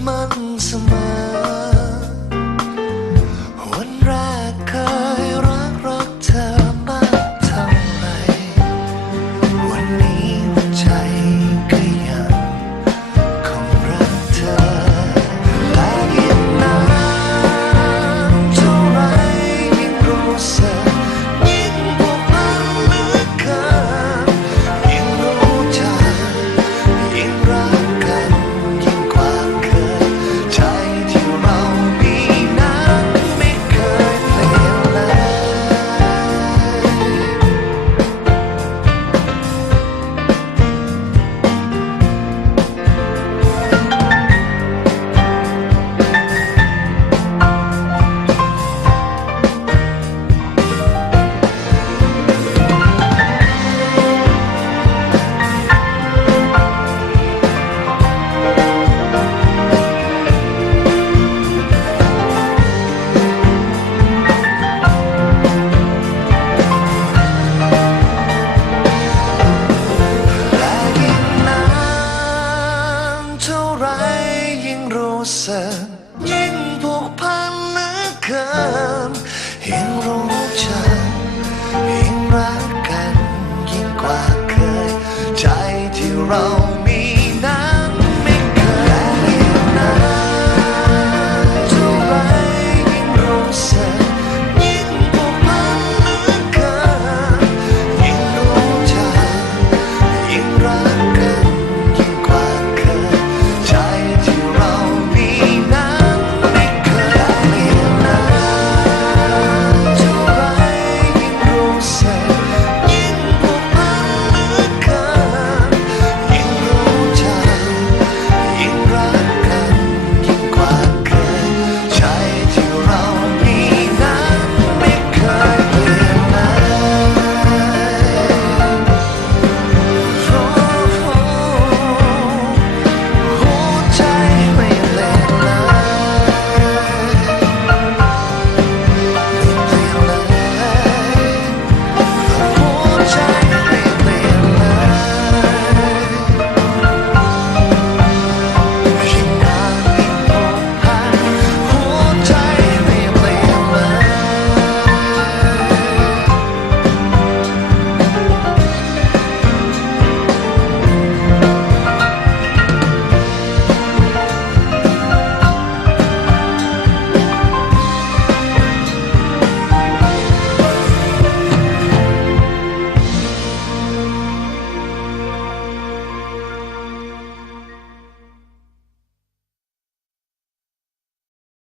man sa งผูกพันเหลือเกินยิ่งรู้จักยิ่งรักกันยิ่งกว่าเคย ใจที่เรามี